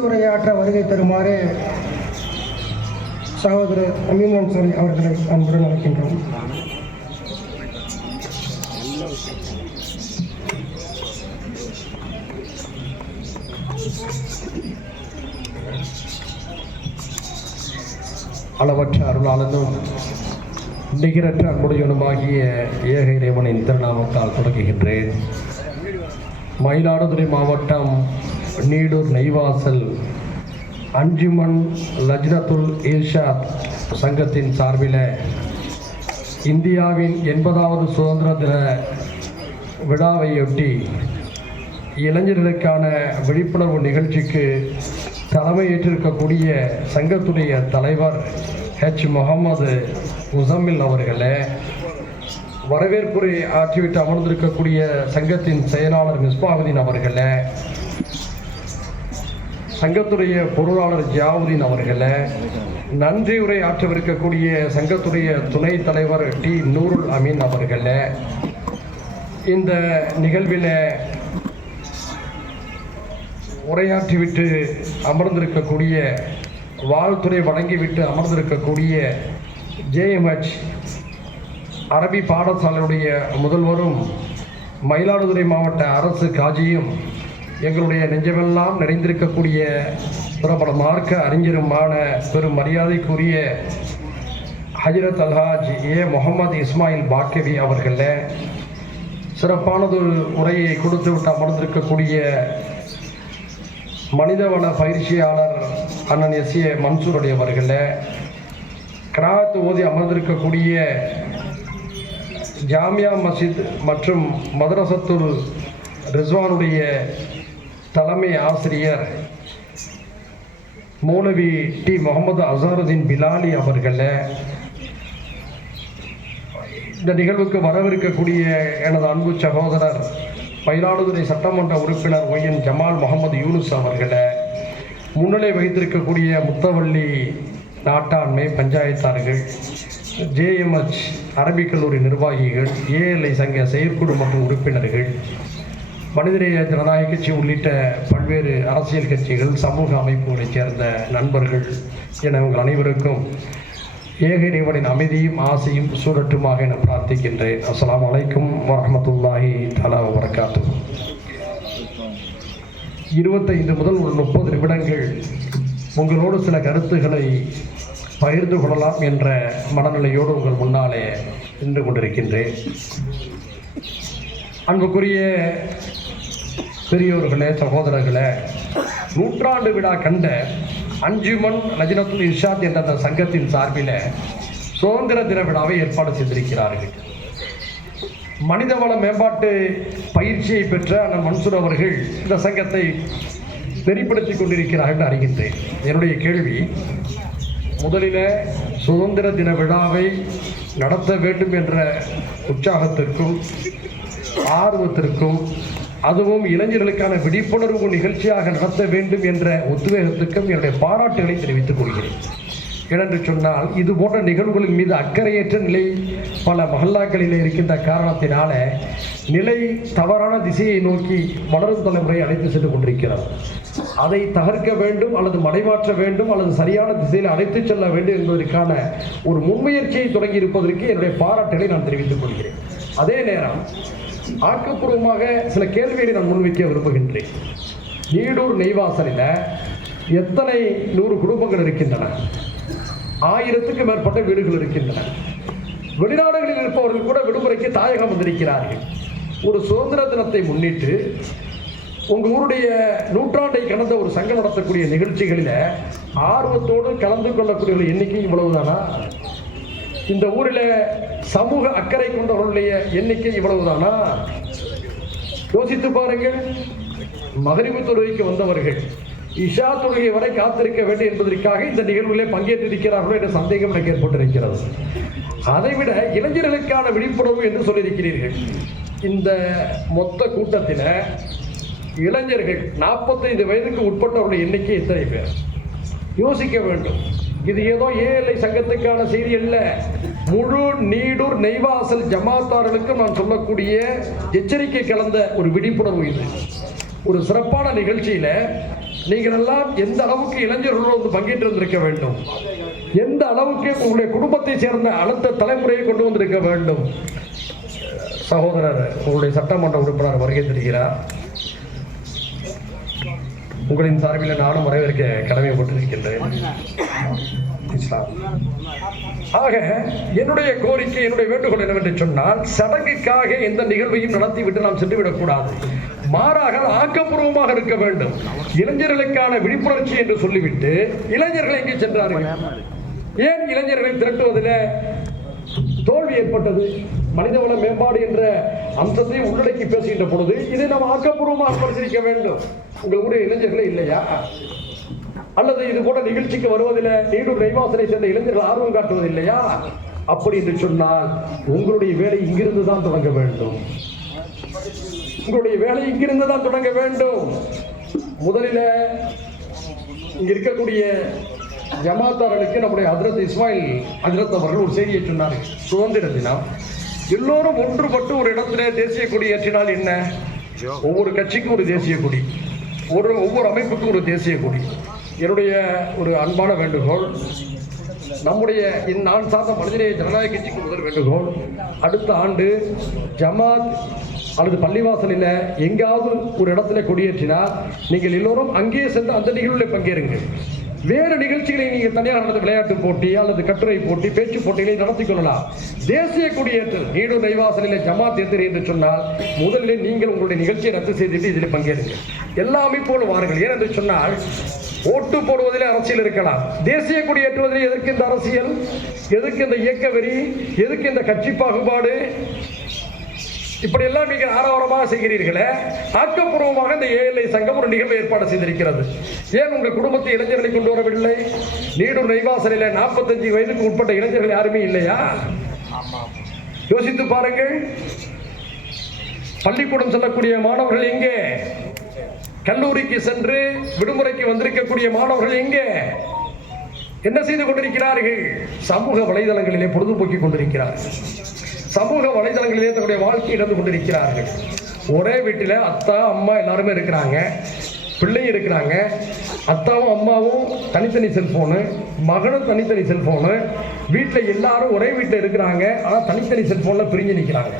உரையாற்ற வருகை தருமாறு சகோதரர் அமீன் அன்சாரி அவர்களை அன்புடன் அழைக்கின்றோம். அளவற்ற அருளாளனும் நிகரற்ற அன்புடையனுமாகிய ஏக இறைவனின் திருநாமத்தால் தொடங்குகின்றேன். மயிலாடுதுறை மாவட்டம் நீடூர் நெய்வாசல் அஞ்சுமன் லஜ்னத்துல் இர்ஷாத் சங்கத்தின் சார்பில் இந்தியாவின் 80வது சுதந்திர தின விழாவையொட்டி இளைஞர்களுக்கான விழிப்புணர்வு நிகழ்ச்சிக்கு தலைமையேற்றிருக்கக்கூடிய சங்கத்துடைய தலைவர் ஹெச் முகமது முசம்மில் அவர்களே, வரவேற்புரை ஆற்றிவிட்டு அமர்ந்திருக்கக்கூடிய சங்கத்தின் செயலாளர் மிஸ்பாகுதீன் அவர்களே, சங்கத்துடைய பொருளாளர் ஜியாவுதீன் அவர்களே, நன்றி உரை ஆற்றவிருக்கக்கூடிய சங்கத்துடைய துணைத் தலைவர் டி நூருல் அமீன் அவர்களே, இந்த நிகழ்வில் உரையாற்றிவிட்டு அமர்ந்திருக்கக்கூடிய வாழ்த்துறை வழங்கிவிட்டு அமர்ந்திருக்கக்கூடிய JMH அரபி பாடசாலையுடைய முதல்வரும் மயிலாடுதுறை மாவட்ட அரசு காஜியும் எங்களுடைய நெஞ்சமெல்லாம் நிறைந்திருக்கக்கூடிய பிரபல மார்க்க அறிஞருமான பெரும் மரியாதைக்குரிய ஹஜ்ரத் அல்ஹாஜ் முகமது இஸ்மாயில் பாக்கவி அவர்களே, சிறப்பானதொரு உரையை கொடுத்துவிட்டு அமர்ந்திருக்கக்கூடிய மனிதவள பயிற்சியாளர் அண்ணன் SA மன்சூர் அவர்களே, கிராத் ஓதி அமர்ந்திருக்கக்கூடிய ஜாமியா மஸ்ஜித் மற்றும் மதரசத்துல் ரிஸ்வானுடைய தலைமை ஆசிரியர் மௌலவி டி முகமது அசாருதீன் பிலாலி அவர்களே, இந்த நிகழ்வுக்கு வரவிருக்கக்கூடிய எனது அன்பு சகோதரர் மயிலாடுதுறை சட்டமன்ற உறுப்பினர் ON ஜமால் முகமது யூனுஸ் அவர்களே, முன்னிலை வகித்திருக்கக்கூடிய முத்தவள்ளி நாட்டாண்மை பஞ்சாயத்தார்கள், JMH அரபிக் கல்லூரி நிர்வாகிகள், ALI சங்க செயற்குழு மற்றும் உறுப்பினர்கள், மனிதநேய ஜனநாயக கட்சி உள்ளிட்ட பல்வேறு அரசியல் கட்சிகள், சமூக அமைப்புகளைச் சேர்ந்த நண்பர்கள் என உங்கள் அனைவருக்கும் ஏக இறைவனின் அமைதியும் ஆசையும் சூழட்டுமாக என பிரார்த்திக்கின்றேன். அஸ்ஸலாமு அலைக்கும் வரஹ்மத்துல்லாஹி தஆலா வபரகாத்துஹு. 25 முதல் ஒரு 30 நிமிடங்கள் உங்களோடு சில கருத்துக்களை பகிர்ந்து கொள்ளலாம் என்ற மனநிலையோடு உங்கள் முன்னாலே நின்று கொண்டிருக்கின்றேன். அன்புக்குரிய பெரியோர்களே, சகோதரர்களே, நூற்றாண்டு விழா கண்ட அஞ்சுமன் லஜ்னத்துல் இர்ஷாத் என்ற அந்த சங்கத்தின் சார்பில் சுதந்திர தின விழாவை ஏற்பாடு செய்திருக்கிறார்கள். மனிதவள மேம்பாட்டு பயிற்சியை பெற்ற அண்ணன் மன்சூர் அவர்கள் இந்த சங்கத்தை நெறிப்படுத்தி கொண்டிருக்கிறார்கள் அறிகின்றேன். என்னுடைய கேள்வி, முதலில் சுதந்திர தின விழாவை நடத்த வேண்டும் என்ற உற்சாகத்திற்கும் ஆர்வத்திற்கும், அதுவும் இளைஞர்களுக்கான விழிப்புணர்வு நிகழ்ச்சியாக நடத்த வேண்டும் என்ற உத்வேகத்துக்கும் என்னுடைய பாராட்டுகளை தெரிவித்துக் கொள்கிறேன். ஏனென்று சொன்னால், இது போன்ற நிகழ்வுகளின் மீது அக்கறையற்ற நிலை பல மஹல்லாக்களில் இருக்கின்ற காரணத்தினால நிலை தவறான திசையை நோக்கி வளரும் தலைமுறை அழைத்து சென்று கொண்டிருக்கிறது. அதை தகர்க்க வேண்டும் அல்லது மடைமாற்ற வேண்டும் அல்லது சரியான திசையில் அழைத்து செல்ல வேண்டும் என்பதற்கான ஒரு முன்முயற்சியை தொடங்கி இருப்பதற்கு என்னுடைய பாராட்டுகளை நான் தெரிவித்துக் கொள்கிறேன். அதே நேரம் ஆக்கப்பூர்வமாக சில கேள்விகளை நான் முன்வைக்க விரும்புகின்றேன். நீடூர் நெய்வாசலில் எத்தனை 100 குடும்பங்கள் இருக்கின்றன? 1000க்கும் மேற்பட்ட வீடுகள் இருக்கின்றன. வெளிநாடுகளில் இருப்பவர்கள் கூட விடுமுறைக்கு தாயகம் வந்திருக்கிறார்கள். ஒரு சுதந்திர தினத்தை முன்னிட்டு உங்கள் ஊருடைய நூற்றாண்டை கடந்த ஒரு சங்கம் நடத்தக்கூடிய நிகழ்ச்சிகளில் ஆர்வத்தோடு கலந்து கொள்ளக்கூடிய எண்ணிக்கை இவ்வளவுதானா? இந்த ஊரில் சமூக அக்கறை கொண்டவர்களுடைய எண்ணிக்கை இவ்வளவுதானா? யோசித்து பாருங்கள். மகரிபு தொழுகைக்கு வந்தவர்கள் இஷா தொழுகை வரை காத்திருக்க வேண்டும் என்பதற்காக இந்த நிகழ்வுகளே பங்கேற்றிருக்கிறார்களோ என்ற சந்தேகம் எனக்கு ஏற்பட்டிருக்கிறது. அதைவிட இளைஞர்களுக்கான விழிப்புணர்வு என்று சொல்லியிருக்கிறீர்கள். இந்த மொத்த கூட்டத்தில் இளைஞர்கள் 45 வயதுக்கு உட்பட்டவருடைய எண்ணிக்கை எத்தனை பேர்? யோசிக்க வேண்டும். இது ஏதோ ALI சங்கத்துக்கான செய்தி அல்ல. முழு நீடூர் நெய்வாசல் ஜமாத்தார்களுக்கும் நான் சொல்லக்கூடிய எச்சரிக்கை கலந்த ஒரு விழிப்புணர்வு. இது ஒரு சிறப்பான நிகழ்ச்சியில் நீங்கள் எல்லாம் எந்த அளவுக்கு இளைஞர்களோடு வந்து பங்கேற்று வந்திருக்க வேண்டும், எந்த அளவுக்கு உங்களுடைய குடும்பத்தை சேர்ந்த அடுத்த தலைமுறையை கொண்டு வந்திருக்க வேண்டும். சகோதரர், உங்களுடைய சட்டமன்ற உறுப்பினர் வருகை தருகிறார். உங்களின் சார்பில் நானும் வரவேற்க கடமைப்பட்டிருக்கின்றேன். ஆக என்னுடைய கோரிக்கை, என்னுடைய வேண்டுகோள் என்னவென்று சொன்னால், சடங்குக்காக எந்த நிகழ்வையும் நடத்திவிட்டு நாம் சென்றுவிடக் கூடாது. மாறாக ஆக்கப்பூர்வமாக இருக்க வேண்டும். இளைஞர்களுக்கான விழிப்புணர்ச்சி என்று சொல்லிவிட்டு இளைஞர்கள் எங்கே சென்றார்கள்? ஏன் இளைஞர்களை திரட்டுவதில் தோல்வி ஏற்பட்டது? மனிதவள மேம்பாடு என்ற அம்சத்தை உள்ளடக்கி பேசுகின்ற பொழுது இதை நாம் ஆக்கப்பூர்வமாக பரிசீலிக்க வேண்டும். உங்களுடைய இளைஞர்களே இல்லையா? அல்லது இது போல நிகழ்ச்சிக்கு வருவதில் நீடூர் நெய்வாசலை சேர்ந்த இளைஞர்கள் ஆர்வம் காட்டுவதில்லையா? அப்படி என்று சொன்னால் உங்களுடைய வேலை இங்கிருந்து தான் தொடங்க வேண்டும். உங்களுடைய வேலை இங்கிருந்து தான் தொடங்க வேண்டும். முதலில் இங்க இருக்கக்கூடிய ஜமாத்தார்களுக்கு நம்முடைய ஹஜ்ரத் இஸ்மாயில் ஹஜ்ரத் அவர்கள் ஒரு செய்தியை சொன்னார்கள். சுதந்திர தினம் எல்லோரும் ஒன்றுபட்டு ஒரு இடத்துல தேசிய கொடி ஏற்றினால் என்ன? ஒவ்வொரு கட்சிக்கும் ஒரு தேசிய கொடி, ஒவ்வொரு அமைப்புக்கும் ஒரு தேசிய கொடி. என்னுடைய ஒரு அன்பான வேண்டுகோள், நம்முடைய நான் சார்ந்த மனிதநேய ஜனநாயக கட்சிக்கு முதல் வேண்டுகோள், அடுத்த ஆண்டு ஜமாத் அல்லது பள்ளிவாசலில் எங்காவது ஒரு இடத்துல கொடியேற்றினால் நீங்கள் எல்லோரும் அங்கேயே சென்று அந்த நிகழ்வில் பங்கேறுங்கள். வேறு நிகழ்ச்சிகளை நீங்கள் தனியாக நடந்த விளையாட்டு போட்டி அல்லது கட்டுரை போட்டி, பேச்சு போட்டிகளை நடத்தி கொள்ளலாம். தேசிய கொடியேற்றல் நீடூர் நெய்வாசலில் ஜமாத் ஏற்று என்று சொன்னால் முதலில் நீங்கள் உங்களுடைய நிகழ்ச்சியை ரத்து செய்துவிட்டு இதில் பங்கேறுங்கள். எல்லா அமைப்போடு வாருங்கள். ஏனென்று சொன்னால் ஓட்டு போடுவதில் அரசியல் இருக்கலாம், தேசிய கொடி ஏற்றுவதில் எதற்கு இந்த அரசியல்? எதற்கு இந்த இயக்க வெறி? எதற்கு இந்த கட்சி பாகுபாடு? இப்படி எல்லாம் நீங்கள் ஆரவாரமாக செய்கிறீர்களே. ஆக்கப்பூர்வமாக இந்த ஏஎல்ஐ சங்கம் ஒரு நிகழ்வு ஏற்பாடு செய்திருக்கிறது. ஏன் உங்கள் குடும்பத்தை இளைஞர்களை கொண்டு வரவில்லை? நீடூர் நெய்வாசலில் 45 வயதுக்கு உட்பட்ட இளைஞர்கள் யாருமே இல்லையா? யோசித்து பாருங்கள். பள்ளிக்கூடம் செல்லக்கூடிய மாணவர்கள் எங்கே? கல்லூரிக்கு சென்று விடுமுறைக்கு வந்திருக்கக்கூடிய மாணவர்கள் எங்கே? என்ன செய்து கொண்டிருக்கிறார்கள்? சமூக வலைதளங்களிலே பொழுதுபோக்கிக் கொண்டிருக்கிறார்கள். சமூக வலைதளங்களிலே தன்னுடைய வாழ்க்கை இழந்து கொண்டிருக்கிறார்கள். ஒரே வீட்டில் அத்தா அம்மா எல்லாருமே இருக்கிறாங்க, பிள்ளையும் இருக்கிறாங்க. அத்தாவும் அம்மாவும் தனித்தனி செல்போனு, மகனும் தனித்தனி செல்போனு. வீட்டில் எல்லாரும் ஒரே வீட்டில் இருக்கிறாங்க, ஆனால் தனித்தனி செல்போனில் பிரிஞ்சு நிற்கிறாங்க.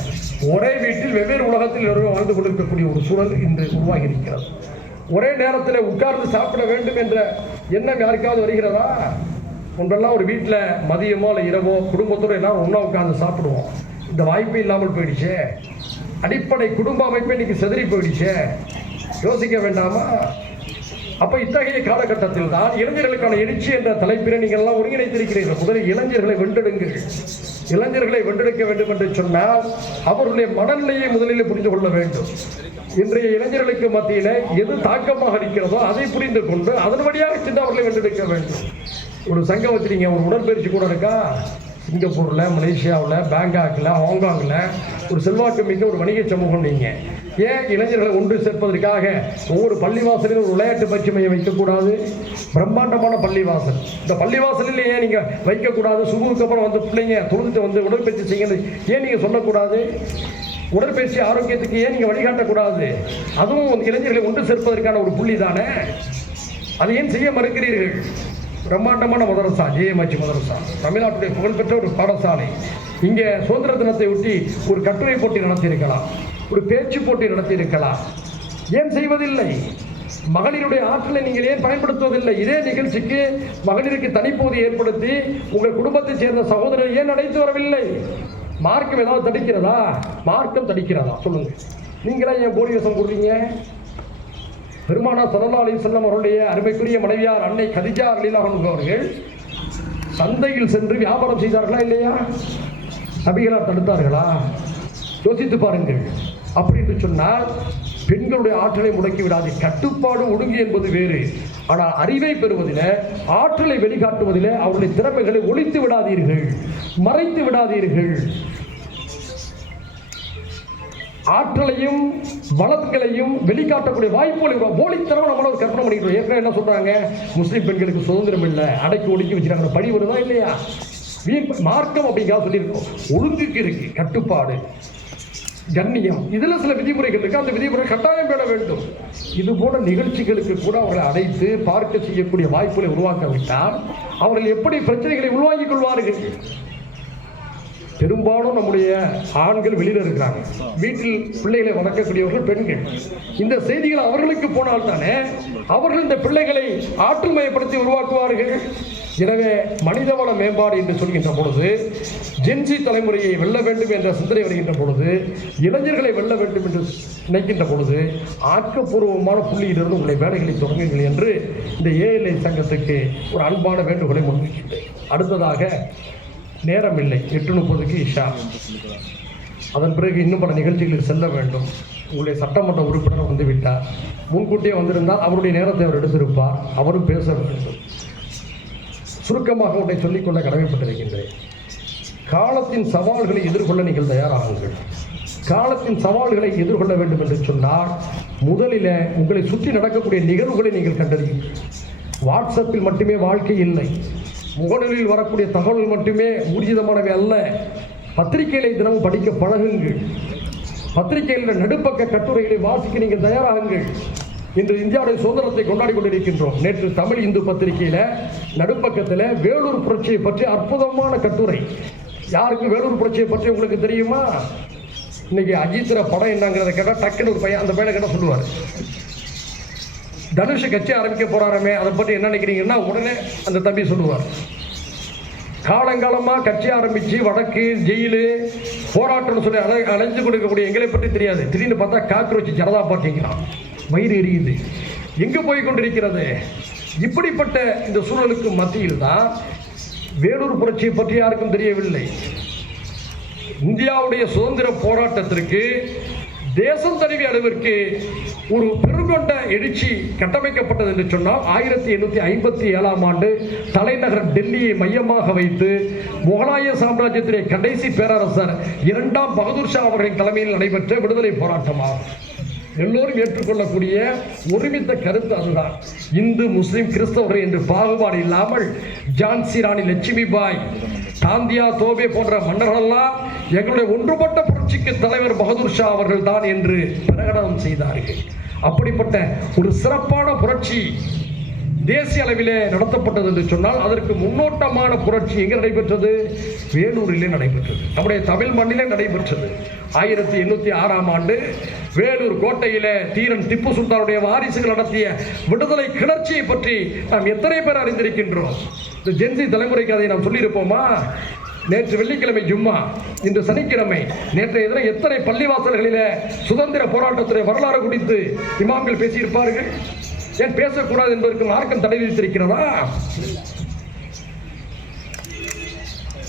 ஒரே வீட்டில் வெவ்வேறு உலகத்தில் வாழ்ந்து கொண்டிருக்கக்கூடிய ஒரு சூழல் இன்று உருவாகி இருக்கிறது. ஒரே நேரத்தில் உட்கார்ந்து சாப்பிட வேண்டும் என்ற எண்ணம் யாருக்காவது வருகிறதா? ஒன்றெல்லாம் ஒரு வீட்டில் மதியமோ இல்லை இரவோ குடும்பத்தோடு எல்லாரும் ஒன்றா உட்கார்ந்து சாப்பிடுவோம். இந்த வாய்ப்பு இல்லாமல் போயிடுச்சே. அடிப்படை குடும்ப அமைப்பு இன்னைக்கு செதறி போயிடுச்சே. யோசிக்க வேண்டாமா? அப்ப இத்தகைய காலகட்டத்தில் தான் இளைஞர்களுக்கான எழுச்சி என்ற தலைப்பினை நீங்கள் எல்லாம் ஒருங்கிணைத்திருக்கிறீர்கள். முதலில் இளைஞர்களை வென்றெடுங்கள். இளைஞர்களை வென்றெடுக்க வேண்டும் என்று சொன்னால் அவர்களுடைய மனநிலையை முதலில் புரிந்து கொள்ள வேண்டும். இன்றைய இளைஞர்களுக்கு மத்தியில் எது தாக்கமாக இருக்கிறதோ அதை புரிந்து கொண்டு அதன் வழியாக சென்று அவர்களை வென்றெடுக்க வேண்டும். ஒரு சங்கம் வச்சுருங்க, ஒரு உடற்பயிற்சி கூட இருக்கா? சிங்கப்பூரில், மலேசியாவில், பேங்காக்கில், ஹாங்காங்கில் ஒரு செல்வாக்கு மிக்க ஒரு வணிக சமூகம். நீங்கள் ஏன் இளைஞர்களை ஒன்று சேர்ப்பதற்காக ஒவ்வொரு பள்ளிவாசலிலும் ஒரு விளையாட்டு பயிற்சி மையம் வைக்கக்கூடாது? பிரம்மாண்டமான பள்ளிவாசல். இந்த பள்ளிவாசலில் ஏன் நீங்கள் வைக்கக்கூடாது? சுபுக்கு அப்புறம் வந்து பிள்ளைங்க தொழுதுட்டு வந்து உடற்பயிற்சி செய்யுங்க ஏன் நீங்கள் சொல்லக்கூடாது? உடற்பயிற்சி ஆரோக்கியத்துக்கு ஏன் நீங்கள் வழிகாட்டக்கூடாது? அதுவும் இளைஞர்களை ஒன்று சேர்ப்பதற்கான ஒரு புள்ளி தானே. அதை ஏன் செய்ய மறுக்கிறீர்கள்? பிரம்மாண்டமான மதரசா, ஜேஎம்ஹெச் மதரசா, தமிழ்நாட்டுடைய புகழ்பெற்ற ஒரு பாடசாலை. இங்கே சுதந்திர தினத்தை ஒட்டி ஒரு கட்டுரை போட்டி நடத்தியிருக்கலாம், ஒரு பேச்சு போட்டி நடத்தியிருக்கலாம். ஏன் செய்வதில்லை? மகளிருடைய ஆற்றலை நீங்கள் ஏன் பயன்படுத்துவதில்லை? இதே நிகழ்ச்சிக்கு மகளிருக்கு தனிப்பகுதி ஏற்படுத்தி உங்கள் குடும்பத்தை சேர்ந்த சகோதரர் ஏன் அழைத்து வரவில்லை? மார்க்கம் ஏதாவது தடுக்கிறதா? மார்க்கம் தடுக்கிறதா? சொல்லுங்க. நீங்களா ஏன் போலி வேஷம் போடுறீங்க? பெருமானார் ஸல்லல்லாஹு அலைஹி வஸல்லம் அவருடைய அருமைக்குரிய மனைவியார் அன்னை கதீஜா ரலியல்லாஹு அன்ஹா அவர்கள் சந்தையில் சென்று வியாபாரம் செய்தார்களா இல்லையா? நபிகளார் தடுத்தார்களா? யோசித்து பாருங்கள். அப்படி என்று சொன்னால் பெண்களுடைய ஆற்றலை முடக்கி விடாது. கட்டுப்பாடு ஒழுங்கு என்பது வேறு. ஆனால் அறிவை பெறுவதில், ஆற்றலை வெளிக்காட்டுவதில் அவருடைய திறமைகளை ஒழித்து விடாதீர்கள், மறைத்து விடாதீர்கள். ஆற்றலையும் வளங்களையும் வெளிக்காட்டக்கூடிய வாய்ப்புகளை போலித்தனம் நம்மள ஒரு கற்பனை பண்ணிக்கிறோம். ஏற்கனவே என்ன சொல்றாங்க? முஸ்லீம் பெண்களுக்கு சுதந்திரம் இல்லை, அடக்கி ஒடுக்கி வச்சுருக்காங்க. படி வருதா இல்லையா? மார்க்கம் அப்படிங்கிறத சொல்லியிருக்கோம். ஒழுங்குக்கு இருக்கு கட்டுப்பாடு. கண்ணியம், இதில் சில விதிமுறைகள் இருக்கு. அந்த விதிமுறை கட்டாயம் பேண வேண்டும். இது போல நிகழ்ச்சிகளுக்கு கூட அவர்களை அழைத்து பார்க்க செய்யக்கூடிய வாய்ப்புகளை உருவாக்காவிட்டால் அவர்கள் எப்படி பிரச்சனைகளை உருவாக்கிக் கொள்வார்கள்? பெரும்பாலும் நம்முடைய ஆண்கள் வெளியில் இருக்கிறாங்க, வீட்டில் பிள்ளைகளை வளர்க்கக்கூடியவர்கள் பெண்கள். இந்த செய்திகள் அவர்களுக்கு போனால் தானே அவர்கள் இந்த பிள்ளைகளை ஆற்றுமையப்படுத்தி உருவாக்குவார்கள். எனவே மனிதவள மேம்பாடு என்று சொல்கின்ற பொழுது, ஜென்சி தலைமுறையை வெல்ல வேண்டும் என்ற சிந்தனை வருகின்ற பொழுது, இளைஞர்களை வெல்ல வேண்டும் என்று நினைக்கின்ற பொழுது, ஆக்கப்பூர்வமான புள்ளியிலிருந்து உங்களுடைய வேலைகளை தொடங்குங்கள் என்று இந்த ஏஎல்ஐ சங்கத்துக்கு ஒரு அன்பான வேண்டுகோளை முன்வைக்கின்றேன். அடுத்ததாக, நேரம் இல்லை, 8:30க்கு இஷா. அதன் பிறகு இன்னும் பல நிகழ்ச்சிகளுக்கு செல்ல வேண்டும். உங்களுடைய சட்டமன்ற உறுப்பினர் வந்துவிட்டார். முன்கூட்டியே வந்திருந்தால் அவருடைய நேரத்தை அவர் எடுத்திருப்பார். அவரும் பேச வேண்டும். சுருக்கமாக ஒன்றை சொல்லிக்கொள்ள கடமைப்பட்டிருக்கின்றேன். காலத்தின் சவால்களை எதிர்கொள்ள நீங்கள் தயாராகுங்கள். காலத்தின் சவால்களை எதிர்கொள்ள வேண்டும் என்று சொன்னால் முதலில் உங்களை சுற்றி நடக்கக்கூடிய நிகழ்வுகளை நீங்கள் கண்டறியுங்கள். வாட்ஸ்அப்பில் மட்டுமே வாழ்க்கை இல்லை. முகநூலில் வரக்கூடிய தகவல்கள் மட்டுமே ஊர்ஜிதமானவை அல்ல. பத்திரிகைகளை தினமும் படிக்க பழகுங்கள். பத்திரிகைகளில் நடுப்பக்க கட்டுரைகளை வாசிக்க நீங்கள் தயாராகுங்கள். இன்று இந்தியாவுடைய சுதந்திரத்தை கொண்டாடி கொண்டிருக்கின்றோம். நேற்று தமிழ் இந்து பத்திரிகையில் நடுப்பக்கத்தில் வேலூர் புரட்சியை பற்றி அற்புதமான கட்டுரை. யாருக்கு வேலூர் புரட்சியை பற்றி உங்களுக்கு தெரியுமா? இன்னைக்கு அஜித்திர படம் என்னங்கிறத கேட்டால் டக்குன்னு ஒரு பையன் அந்த பையனை கேட்டால் சொல்லுவார். தனுஷ கட்சி ஆரம்பிக்க போறாருமே, அதை பற்றி என்ன நினைக்கிறீங்கன்னா உடனே அந்த தம்பி சொல்லுவார். காலங்காலமாக கட்சி ஆரம்பித்து வடக்கு ஜெயிலு போராட்டம்னு சொல்லி அலைஞ்சு கொடுக்கக்கூடிய எங்களை பற்றி தெரியாது. திடீர்னு பார்த்தா காக்ரோச் ஜனதா பார்ட்டிங்கிறான். வயிறு எரியுது. எங்கே போய் கொண்டிருக்கிறது? இப்படிப்பட்ட இந்த சூழலுக்கு மத்தியில் தான் வேலூர் புரட்சியை பற்றி யாருக்கும் தெரியவில்லை. இந்தியாவுடைய சுதந்திர போராட்டத்திற்கு தேசம் தழுவிய அளவிற்கு ஒரு பெருங்கொண்ட எழுச்சி கட்டமைக்கப்பட்டது என்று சொன்னால் 1857ஆம் ஆண்டு தலைநகர் டெல்லியை மையமாக வைத்து முகலாய சாம்ராஜ்யத்திலே கடைசி பேரரசர் 2ஆம் பகதூர் ஷா அவர்களின் தலைமையில் நடைபெற்ற விடுதலை போராட்டமாகும். எல்லோரும் ஏற்றுக்கொள்ளக்கூடிய ஒருமித்த கருத்து அதுதான். இந்து முஸ்லிம் கிறிஸ்தவர்கள் என்று பாகுபாடு இல்லாமல் ஜான்சி ராணி லட்சுமிபாய், தாந்தியா தோபே போன்ற மன்னர்களெல்லாம் எங்களுடைய ஒன்றுபட்ட புரட்சிக்கு தலைவர் பகதூர் ஷா அவர்கள் தான் என்று பிரகடனம் செய்தார்கள். அப்படிப்பட்ட ஒரு சிறப்பான புரட்சி தேசிய அளவிலே நடத்தப்பட்டது என்று சொன்னால் அதற்கு முன்னோட்டமான புரட்சி எங்கே நடைபெற்றது? வேலூரிலே நடைபெற்றது. நம்முடைய தமிழ் மண்ணிலே நடைபெற்றது. 1806ஆம் ஆண்டு வேலூர் கோட்டையிலே தீரன் திப்பு சுல்தானுடைய வாரிசுகள் நடத்திய விடுதலை கிளர்ச்சியை பற்றி நாம் எத்தனை பேர் அறிந்திருக்கின்றோம்? இந்த ஜென்சி தலைமுறைக்கு அதை நாம் சொல்லியிருப்போமா? நேற்று வெள்ளிக்கிழமை ஜும்மா, இன்று சனிக்கிழமை, நேற்றைய தினம் எத்தனை பள்ளிவாசல்களிலே சுதந்திர போராட்டத்துடைய வரலாறு குறித்து இமாம்கள் பேசியிருப்பார்கள். ஏன் பேசக்கூடாது என்பதற்கு மார்க்கம் தடை விதித்திருக்கிறதா?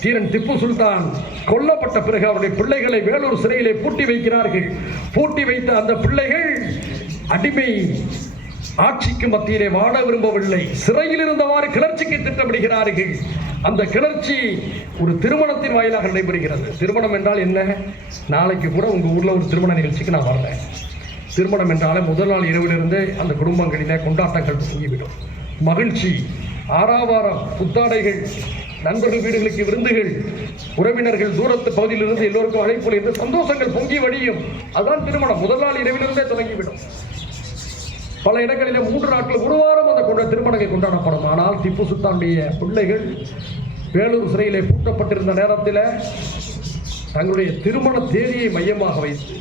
தீரன் திப்பு சுல்தான் கொல்லப்பட்ட பிறகு அவருடைய பிள்ளைகளை வேலூர் சிறையிலே பூட்டி வைக்கிறார்கள். பூட்டி வைத்த அந்த பிள்ளைகள் அடிமை ஆட்சிக்கு மத்தியிலே வாழ விரும்பவில்லை. சிறையில் இருந்தவாறு கிளர்ச்சிக்கு திட்டமிடுகிறார்கள். அந்த கிளர்ச்சி ஒரு திருமணத்தின் வாயிலாக நடைபெறுகிறது. திருமணம் என்றால் என்ன? நாளைக்கு கூட உங்கள் ஊரில் ஒரு திருமண நிகழ்ச்சிக்கு நான் வரேன். திருமணம் என்றாலே முதல் நாள் இரவிலிருந்து அந்த குடும்பங்களிலே கொண்டாட்டங்கள் தூங்கிவிடும். மகிழ்ச்சி, ஆரவாரம், புத்தாடைகள், நண்பர்கள் வீடுகளுக்கு விருந்துகள், உறவினர்கள் தூரத்து பகுதியிலிருந்து எல்லோருக்கும் அழைப்புகள் என்று சந்தோஷங்கள் பொங்கி வழியும். அதுதான் திருமணம். முதல் நாள் இரவிலிருந்தே தொடங்கிவிடும். பல இடங்களிலே 3 நாட்கள், ஒரு வாரம் அந்த திருமணங்கள் கொண்டாடப்படும். ஆனால் திப்பு சுல்தானுடைய பிள்ளைகள் வேலூர் சிறையிலே பூட்டப்பட்டிருந்த நேரத்தில் தங்களுடைய திருமண தேதியை மையமாக வைத்து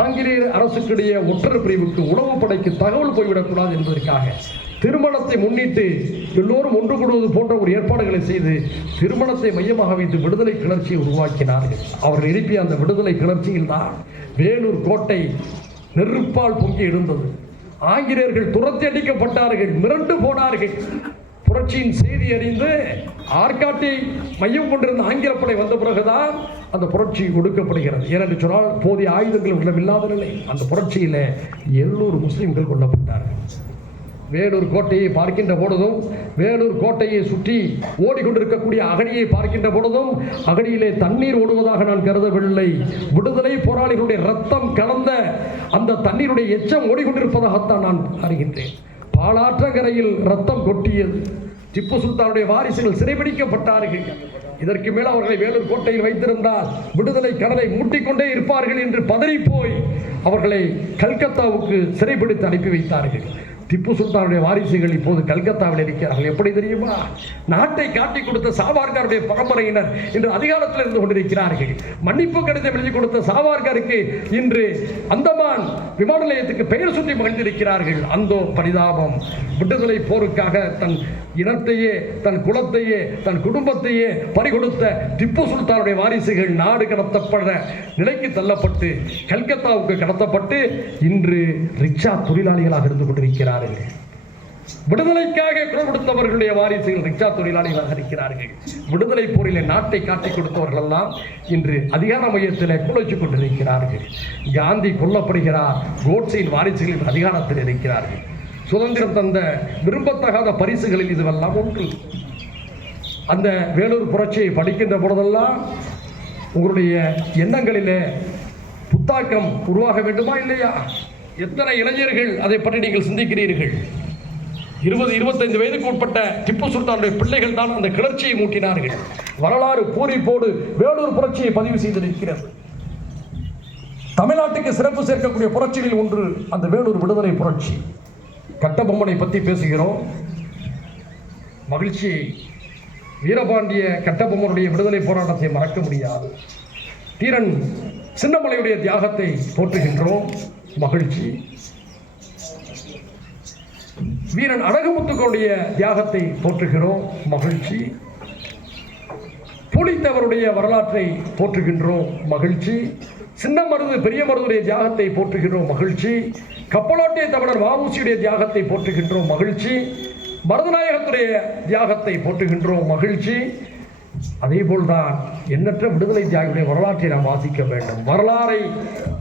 ஆங்கிலேய அரசுக்கிடையே ஒற்றர் பிரிவுக்கு உளவு படைக்கு தகவல் போய்விடக்கூடாது என்பதற்காக திருமணத்தை முன்னிட்டு எல்லோரும் ஒன்று கூடுவது போன்ற ஒரு ஏற்பாடுகளை செய்து திருமணத்தை மையமாக வைத்து விடுதலை கிளர்ச்சியை உருவாக்கினார்கள். அவர்கள் எழுப்பிய அந்த விடுதலை கிளர்ச்சியில் தான் வேலூர் கோட்டை நெருப்பால் பொங்கி எழுந்தது. ஆங்கிலேயர்கள் துரத்தி அடிக்கப்பட்டார்கள், மிரண்டு போனார்கள். புரட்சியின் செய்தி அறிந்து ஆற்காட்டை மையம் கொண்டிருந்த ஆங்கிலப்படை வந்த பிறகுதான் அந்த புரட்சி ஒடுக்கப்படுகிறது. ஏனென்று சொன்னால் போதிய ஆயுதங்கள் இல்லாத நிலை. அந்த புரட்சியில் 700 முஸ்லிம்கள் கொல்லப்பட்டார்கள். வேலூர் கோட்டையை பார்க்கின்ற பொழுதும், வேலூர் கோட்டையை சுற்றி ஓடிக்கொண்டிருக்கக்கூடிய அகழியை பார்க்கின்ற பொழுதும் அகழியிலே தண்ணீர் ஓடுவதாக நான் கருதவில்லை. விடுதலை போராளிகளுடைய ரத்தம் கலந்த அந்த தண்ணீருடைய எச்சம் ஓடிக்கொண்டிருப்பதாகத்தான் நான் அறிகின்றேன். பாலாற்றங்கரையில் ரத்தம் கொட்டியது. திப்பு சுல்தானுடைய வாரிசுகள் சிறைபிடிக்கப்பட்டார்கள். இதற்கு மேல் அவர்களை வேலூர் கோட்டையில் வைத்திருந்தால் விடுதலை கடலை மூட்டிக்கொண்டே இருப்பார்கள் என்று பதறிப்போய் அவர்களை கல்கத்தாவுக்கு சிறைப்பிடித்து அனுப்பி வைத்தார்கள். திப்பு சுல்தானுடைய வாரிசுகள் இப்போது கல்கத்தாவில் இருக்கிறார்கள். எப்படி தெரியுமா? நாட்டை காட்டி கொடுத்த சாவர்கருடைய பரம்பரையினர் இன்று அதிகாரத்தில் இருந்து கொண்டிருக்கிறார்கள். மன்னிப்பு கடிதம் எழுதி கொடுத்த சாவர்கருக்கு இன்று அந்தமான் விமான நிலையத்துக்கு பெயர் சுற்றி மகிழ்ந்திருக்கிறார்கள். அந்த பரிதாபம். விடுதலை போருக்காக தன் இனத்தையே, தன் குலத்தையே, தன் குடும்பத்தையே பறிகொடுத்த திப்பு சுல்தானுடைய வாரிசுகள் நாடு கடத்தப்பட நிலைக்கு தள்ளப்பட்டு கல்கத்தாவுக்கு கடத்தப்பட்டு இன்று ரிக்ஷா தொழிலாளிகளாக இருந்து கொண்டிருக்கிறார்கள். விடுதலைக்காக குரல் கொடுத்தவர்களுடைய வாரிசுகள் ரிக்ஷா தொழிலாளிகளாக இருக்கிறார்கள். விடுதலை போரிலே நாட்டை காட்டிக் கொடுத்தவர்கள் எல்லாம் இன்று அதிகார மையத்தில் குலைச்சுக் கொண்டிருக்கிறார்கள். காந்தி கொல்லப்படுகிறார், கோட்சேயின் வாரிசுகள் அதிகாரத்தில் இருக்கிறார்கள். சுதந்திரம் தந்த விரும்பத்தகாத பரிசுகளில் இதுவெல்லாம் ஒன்று. அந்த வேலூர் புரட்சியை படிக்கின்ற பொழுதெல்லாம் உங்களுடைய எண்ணங்களிலே புத்தாக்கம் உருவாக வேண்டுமா இல்லையா? எத்தனை இளைஞர்கள் அதை பற்றி நீங்கள் சிந்திக்கிறீர்கள்? 20-25 வயதுக்கு உட்பட்ட திப்பு சுல்தானுடைய பிள்ளைகள் தான் அந்த கிளர்ச்சியை மூட்டினார்கள். வரலாறு பூரிப்போடு வேலூர் புரட்சியை பதிவு செய்திருக்கிறது. தமிழ்நாட்டுக்கு சிறப்பு சேர்க்கக்கூடிய புரட்சிகளில் ஒன்று அந்த வேலூர் விடுதலை புரட்சி. கட்டபொம்மனை பற்றி பேசுகிறோம். மகிழ்ச்சி. வீரபாண்டிய கட்டபொம்மனுடைய விடுதலை போராட்டத்தை மறக்க முடியாது. தீரன் சின்னமலையுடைய தியாகத்தை போற்றுகின்றோம். மகிழ்ச்சி. வீரன் அழகுமுத்துக்களுடைய தியாகத்தை போற்றுகிறோம். மகிழ்ச்சி. புலித்தேவருடைய வரலாற்றை போற்றுகின்றோம். மகிழ்ச்சி. சின்னமருது பெரிய மருதுடைய தியாகத்தை போற்றுகின்றோம். மகிழ்ச்சி. கப்பலோட்டிய தமிழர் வ.உ.சி.யுடைய தியாகத்தை போற்றுகின்றோம். மகிழ்ச்சி. மருதநாயகத்துடைய தியாகத்தை போற்றுகின்றோம். மகிழ்ச்சி. அதேபோல்தான் எண்ணற்ற விடுதலை தியாகிகளுடைய வரலாற்றை நாம் வாசிக்க வேண்டும். வரலாறை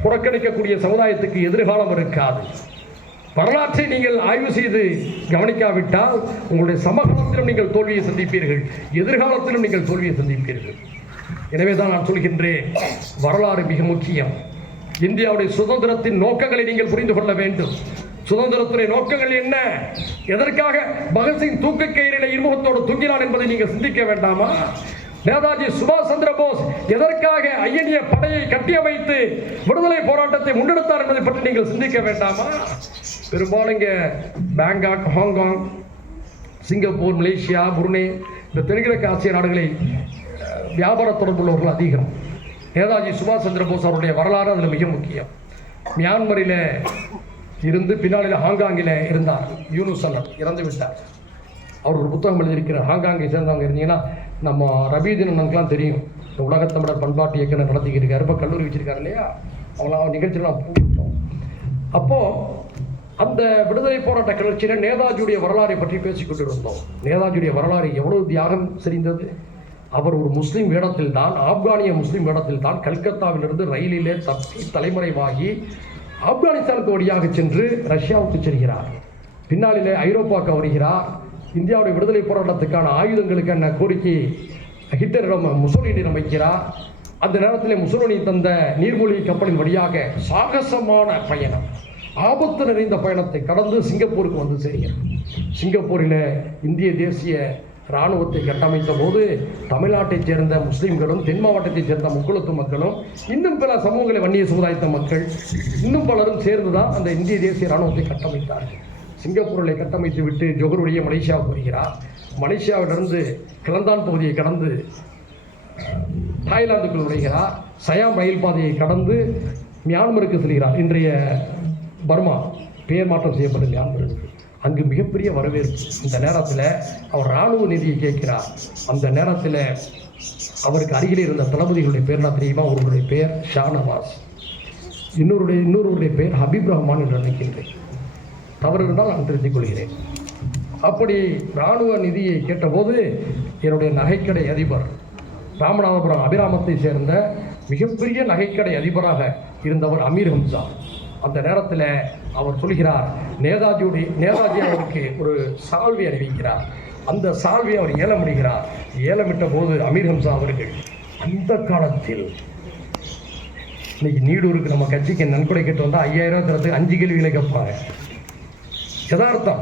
புறக்கணிக்கக்கூடிய சமுதாயத்துக்கு எதிர்காலம் இருக்காது. வரலாற்றை நீங்கள் ஆய்வு செய்து கவனிக்காவிட்டால் உங்களுடைய சமகாலத்திலும் நீங்கள் தோல்வியை சந்திப்பீர்கள், எதிர்காலத்திலும் நீங்கள் தோல்வியை சந்திப்பீர்கள். எனவே தான் நான் சொல்கின்றேன், வரலாறு மிக முக்கியம். இந்தியாவுடைய சுதந்திரத்தின் நோக்கங்களை நீங்கள் புரிந்து கொள்ள வேண்டும். சுதந்திரத்துடைய நோக்கங்கள் என்ன? எதற்காக பகத்சிங் தூக்கு கயிறிலே இருமுகத்தோடு தூங்கினான் என்பதை நீங்கள் சிந்திக்க வேண்டாமா? நேதாஜி சுபாஷ் சந்திர போஸ் எதற்காக ஐஎன்ஏ படையை கட்டியமைத்து விடுதலை போராட்டத்தை முன்னெடுத்தார் என்பதை பற்றி நீங்கள் சிந்திக்க வேண்டாமா? பெரும்பாலும் இங்கே Bangkok, Hong Kong, Singapore, Malaysia, Brunei, இந்த தென்கிழக்கு ஆசிய நாடுகளில் வியாபார தொடர்புள்ளவர்கள் அதிகம். நேதாஜி சுபாஷ் சந்திர போஸ் அவருடைய வரலாறு அதில் மிக முக்கியம். மியான்மரில் இருந்து பின்னாளில் ஹாங்காங்கில் இருந்தார். யூனுஸ் அலர் இறந்து விட்டார். அவர் ஒரு புத்தகம் எழுதியிருக்கிறார். ஹாங்காங்கை சேர்ந்தவங்க இருந்தீங்கன்னா நம்ம ரபீதின் நமக்குலாம் தெரியும். இந்த உலகத்தமிழர் பண்பாட்டு இயக்கம் நடத்திக்கிட்டு இருக்காரு. இப்போ கல்லூரி வச்சிருக்காரு இல்லையா? அவங்களாம் நிகழ்ச்சியெல்லாம் போட்டோம். அப்போது அந்த விடுதலை போராட்ட கிளர்ச்சியில் நேதாஜியுடைய வரலாறை பற்றி பேசிக்கொண்டு இருந்தோம். நேதாஜியுடைய வரலாறு எவ்வளவு தியாகம் செறிந்தது. அவர் ஒரு முஸ்லீம் வேடத்தில் தான், ஆப்கானிய முஸ்லீம் வேடத்தில் தான் கல்கத்தாவிலிருந்து ரயிலிலே தப்பி தலைமறைவாகி ஆப்கானிஸ்தானுக்கு வழியாக சென்று ரஷ்யாவுக்கு செல்கிறார். பின்னாளிலே ஐரோப்பாவுக்கு வருகிறார். இந்தியாவுடைய விடுதலை போராட்டத்துக்கான ஆயுதங்களுக்கான கோரிக்கை ஹிட்லரிடம் முசோலினியிடம் வைக்கிறார். அந்த நேரத்தில் முசோலினி தந்த நீர்மூழ்கி கப்பலின் வழியாக சாகசமான பயணம், ஆபத்து நிறைந்த பயணத்தை கடந்து சிங்கப்பூருக்கு வந்து சேர்கிறார். சிங்கப்பூரில் இந்திய தேசிய இராணுவத்தை கட்டமைத்த போது தமிழ்நாட்டைச் சேர்ந்த முஸ்லீம்களும், தென் மாவட்டத்தைச் சேர்ந்த முக்குளத்து மக்களும், இன்னும் பல சமூகங்களை வன்னிய சமுதாயத்த மக்கள், இன்னும் பலரும் சேர்ந்து தான் அந்த இந்திய தேசிய இராணுவத்தை கட்டமைத்தார்கள். சிங்கப்பூரில் கட்டமைத்து விட்டு ஜொஹருடைய மலேசியாவுக்கு வருகிறார். மலேசியாவிலிருந்து கிளந்தான் பகுதியை கடந்து தாய்லாந்துக்குள் நுழைகிறார். சயாம் ரயில் பாதையை கடந்து மியான்மருக்கு செல்கிறார். இன்றைய பர்மா பெயர் மாற்றம் செய்யப்படும் மியான்மருக்கு. அங்கு மிகப்பெரிய வரவேற்பு. இந்த நேரத்தில் அவர் இராணுவ நிதியை கேட்கிறார். அந்த நேரத்தில் அவருக்கு அருகில் இருந்த தளபதிகளுடைய பேர்னா தெரியுமா? ஒருவருடைய பெயர் ஷானவாஸ், இன்னொருவருடைய பெயர் ஹபீப் ரஹ்மான் என்று நினைக்கின்றேன். தவறு இருந்தால் நான் திருத்திக் கொள்கிறேன். அப்படி இராணுவ நிதியை கேட்டபோது என்னுடைய நகைக்கடை அதிபர், ராமநாதபுரம் அபிராமத்தை சேர்ந்த மிகப்பெரிய நகைக்கடை அதிபராக இருந்தவர் அமீர் ஹம்சா, அந்த நேரத்தில் அவர் சொல்கிறார், நேதாஜி அவருக்கு ஒரு சால்வை அறிவிக்கிறார். அந்த சால்வையை அவர் ஏலமிடுகிறார். ஏலமிட்ட போது அமீர் ஹம்சா அவர்கள், அந்த காலத்தில் இன்னைக்கு நீடூருக்கு நம்ம கட்சிக்கு நன்கொடை கேட்டு வந்தால் 5000 தரத்துக்கு 5 கேள்விகளை கேட்பாங்க. யதார்த்தம்.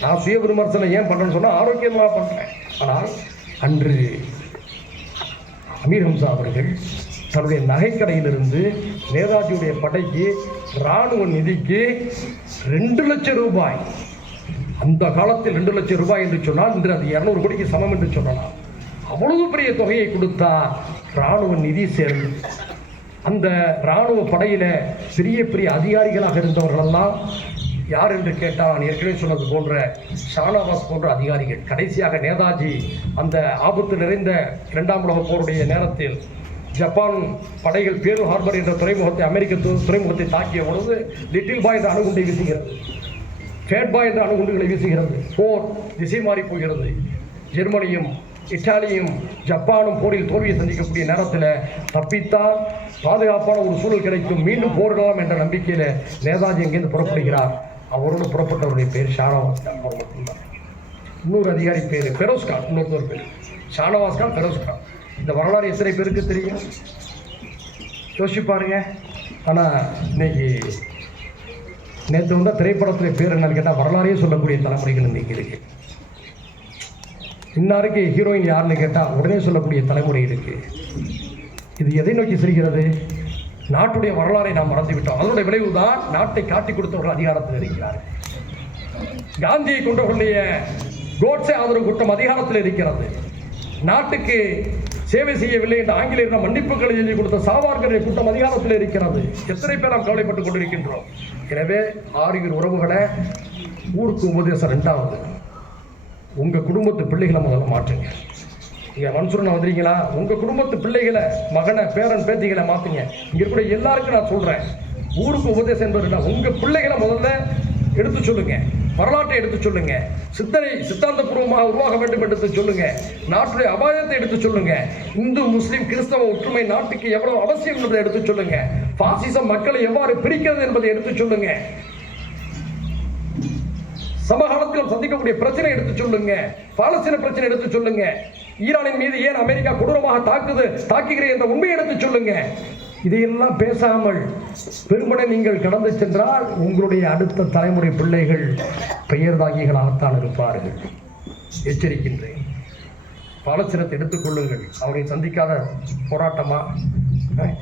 நான் சுய விமர்சனம் ஏன் பண்ணுறேன்னு சொன்னால் ஆரோக்கியமாக பண்ணுறேன். ஆனால் அன்று அமீர் ஹம்சா அவர்கள் தன்னுடைய நகைக்கடையிலிருந்து நேதாஜியுடைய படைக்கு இராணுவ நிதிக்கு 2 லட்சம் ரூபாய், அந்த காலத்தில் 2 லட்சம் ரூபாய் என்று சொன்னால் இன்று அது 200 கோடிக்கு சமம் என்று சொல்லலாம். அவ்வளவு பெரிய தொகையை கொடுத்தார் இராணுவ நிதி சேர்ந்து. அந்த இராணுவ படையில பெரிய பெரிய அதிகாரிகளாக இருந்தவர்களெல்லாம் யார் என்று கேட்டால், நான் ஏற்கனவே சொன்னது போன்ற ஷானவாஸ் போன்ற அதிகாரிகள். கடைசியாக நேதாஜி அந்த ஆபத்து நிறைந்த 2ஆம் உலகப் போருடைய நேரத்தில் ஜப்பான் படைகள் பேர்ல் ஹார்பர் என்ற துறைமுகத்தை, அமெரிக்க துறைமுகத்தை தாக்கிய பொழுது லிட்டில் பாய் என்ற அணுகுண்டை வீசுகிறது, ஃபேட் பாய் என்ற அணுகுண்டுகளை வீசுகிறது. போர் திசை மாறி போகிறது. ஜெர்மனியும் இத்தாலியும் ஜப்பானும் போரில் தோல்வியை சந்திக்கக்கூடிய நேரத்தில் தப்பித்தால் பாதுகாப்பான ஒரு சூழல் கிடைக்கும், மீண்டும் போரிடலாம் என்ற நம்பிக்கையில் நேதாஜி எங்கேருந்து புறப்படுகிறார். அவரோடு புறப்பட்டவருடைய பேர் ஷானவாஸ் கான். அவர் மட்டும்தான். இன்னொரு அதிகாரி பேர் ஃபெரோஸ் கான், இன்னொருத்தர் பேர் ஷானவாஸ் கான், ஃபெரோஸ் கான். இந்த வரலாறு எத்தனை பேருக்கு தெரியும்? யோசிச்சு பாருங்க. ஆனால் இன்னைக்கு நேற்று வந்த திரைப்படத்துடைய பேர் என்னன்னு கேட்டால் வரலாறையே சொல்லக்கூடிய தலைமுறைகள் இன்னைக்கு இருக்கு. இன்னாருக்கு ஹீரோயின் யாருன்னு கேட்டால் உடனே சொல்லக்கூடிய தலைமுறை இருக்கு. இது எதை நோக்கி செல்கிறது? நாட்டுடைய வரலாறை நாம் மறந்துவிட்டோம். அதனுடைய விளைவுதான் நாட்டை காட்டி கொடுத்தவர்கள் அதிகாரத்தில் இருக்கிறார்கள். காந்தியை கொண்டவர்களுடைய கோட்ஸே ஆதரவு கூட்டம் அதிகாரத்தில் இருக்கிறது. நாட்டுக்கு சேவை செய்யவில்லை என்ற ஆங்கிலேயரிடம் மன்னிப்புகளை எழுதி கொடுத்த சாவார்கருடைய கூட்டம் அதிகாரத்தில் இருக்கிறது. எத்தனை பேர் நாம் கவலைப்பட்டுக் கொண்டிருக்கின்றோம். எனவே ஆரியர் உறவுகளை ஊருக்கு உபதேசம் 2வது, உங்கள் குடும்பத்து பிள்ளைகளை முதல்ல மாற்றுங்க. இங்கே மன்சூரனை வந்துறீங்களா, உங்கள் குடும்பத்து பிள்ளைகளை, மகனை, பேரன் பேத்திகளை மாற்றுங்க. இங்கே கூட எல்லாருக்கும் நான் சொல்கிறேன், ஊருக்கு உபதேசம் என்பது உங்கள் பிள்ளைகளை முதல்ல எடுத்து சொல்லுங்க, வரலாற்றை எடுத்து சொல்லுங்க, சித்தாந்தபூர்வமாக உருவாக வேண்டும் எடுத்து சொல்லுங்க, நாட்டுடைய அபாயத்தை எடுத்து சொல்லுங்க, இந்து முஸ்லீம் கிறிஸ்தவ ஒற்றுமை நாட்டுக்கு எவ்வளவு அவசியம் என்பதை எடுத்து சொல்லுங்க, பாசிசம் மக்களை எவ்வாறு பிரிக்கிறது என்பதை எடுத்து சொல்லுங்க, சமகாலத்தில் சந்திக்கக்கூடிய பிரச்சனை எடுத்து சொல்லுங்க, பாலஸ்தீன பிரச்சனை எடுத்து சொல்லுங்க, ஈரானின் மீது ஏன் அமெரிக்கா கொடூரமாக தாக்குகிறேன் என்ற உண்மையை எடுத்து சொல்லுங்க. இதையெல்லாம் பேசாமல் பெருமடை நீங்கள் கடந்து சென்றால் உங்களுடைய அடுத்த தலைமுறை பிள்ளைகள் பெயர் தாங்கிகளாகத்தான் இருப்பார்கள். எச்சரிக்கின்றேன். பாலஸ்தீனத்தை எடுத்துக்கொள்ளுங்கள். அவரை சந்திக்காத போராட்டமா?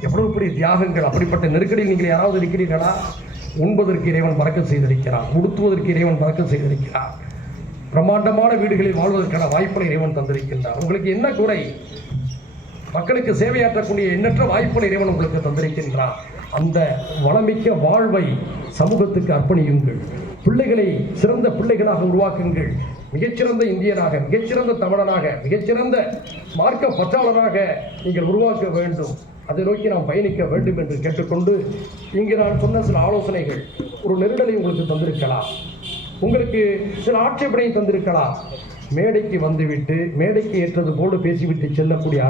எவ்வளவு பெரிய தியாகங்கள். அப்படிப்பட்ட நெருக்கடியில் நீங்கள் யாராவது இருக்கிறீர்களா? உண்பதற்கு இறைவன் பறக்கச் செய்திருக்கிறான், உடுத்துவதற்கு இறைவன் பறக்கச் செய்திருக்கிறான், பிரம்மாண்டமான வீடுகளில் வாழ்வதற்கான வாய்ப்புகளை இறைவன் தந்திருக்கின்றான். உங்களுக்கு என்ன குறை? மக்களுக்கு சேவையாற்றக்கூடிய எண்ணற்ற வாய்ப்புகளை இறைவன் உங்களுக்கு தந்திருக்கின்றான். அந்த வளமிக்க வாழ்வை சமூகத்துக்கு அர்ப்பணியுங்கள். பிள்ளைகளை சிறந்த பிள்ளைகளாக உருவாக்குங்கள். மிகச்சிறந்த இந்தியனாக, மிகச்சிறந்த தமிழனாக, மிகச்சிறந்த மார்க்க பற்றாளராக நீங்கள் உருவாக்க வேண்டும். அதை நோக்கி நாம் பயணிக்க வேண்டும் என்று கேட்டுக்கொண்டு, இங்கு நான் சொன்ன சில ஆலோசனைகள் ஒரு நெருடலை உங்களுக்கு தந்திருக்கலாம், உங்களுக்கு சில ஆட்சேபனை தந்திருக்கலாம். மேடைக்கு வந்துவிட்டு மேடைக்கு ஏற்றது போல பேசிவிட்டு செல்லக்கூடிய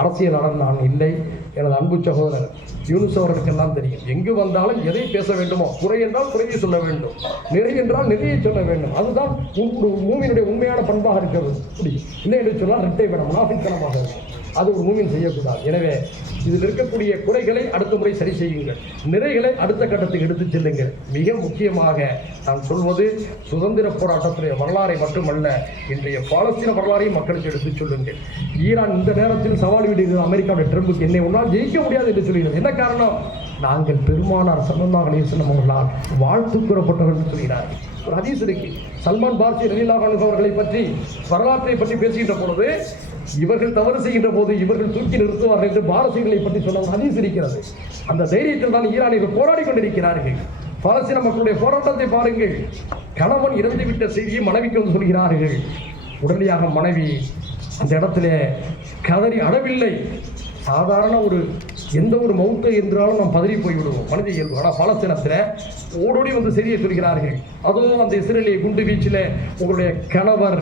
அரசியலாளர் நான் இல்லை. எனது அன்பு சகோதரர் யூனுஸ் அவர்களுக்கெல்லாம் தெரியும். எங்கு வந்தாலும் எதை பேச வேண்டுமோ, குறை என்றால் குறையை சொல்ல வேண்டும், நிறை என்றால் நிறையை சொல்ல வேண்டும். அதுதான் மூமியினுடைய உண்மையான பண்பாக இருக்க முடியும். இல்லை என்று சொன்னால் இரட்டை வேணும், முனாஃபித்தனமாக இருக்கும். அது ஒரு மூமின் செய்யக்கூடாது. எனவே இதில் இருக்கக்கூடிய குறைகளை அடுத்த முறை சரி செய்யுங்கள், நிறைகளை அடுத்த கட்டத்துக்கு எடுத்துச் செல்லுங்கள். மிக முக்கியமாக நான் சொல்வது, சுதந்திர போராட்டத்துடைய வரலாறை மட்டுமல்ல, இன்றைய பாலஸ்தீன வரலாறையும் மக்களுக்கு எடுத்துச் சொல்லுங்கள். ஈரான் இந்த நேரத்தில் சவால் விடுகிறது அமெரிக்காவுடைய ட்ரம்புக்கு, என்னை ஒன்றால் ஜெயிக்க முடியாது என்று சொல்கிறது. என்ன காரணம்? நாங்கள் பெருமானார் ஸல்லல்லாஹு அலைஹி வஸல்லம் அவர்களால் வாழ்த்து கூறப்பட்டவர்கள் என்று சொல்கிறார்கள். ஒரு ஹதீஸ் இருக்கு. சல்மான் பார்சி ரலியல்லாஹு அன்ஹு அவர்களை பற்றி, வரலாற்றை பற்றி பேசுகின்ற பொழுது, இவர்கள் தவறு செய்கின்ற போது இவர்கள் தூக்கி நிறுத்துவார்கள் என்று பாரசீகர்களை பற்றி சொன்ன ஹதீஸ் இருக்கிறது. அந்த தைரியத்தில் தான் ஈரானியர்கள் போராடி கொண்டிருக்கிறார்கள். பாலஸ்தீன மக்களுடைய போராட்டத்தை பாருங்கள். கணவன் இறந்துவிட்ட செய்தியை மனைவிக்கு வந்து சொல்கிறார்கள். உடனடியாக மனைவி அந்த இடத்துல கதறி அழவில்லை. சாதாரண எந்த ஒரு மௌத்தை என்றாலும் நாம் பதறி போய்விடுவோம், மனித இயல்பு. ஆனால் பாலஸ்தீனத்தில் ஓடோடி வந்து செய்தியை சொல்கிறார்கள். அதுவும் அந்த இஸ்ரேலிய குண்டு வீச்சில் உங்களுடைய கணவர்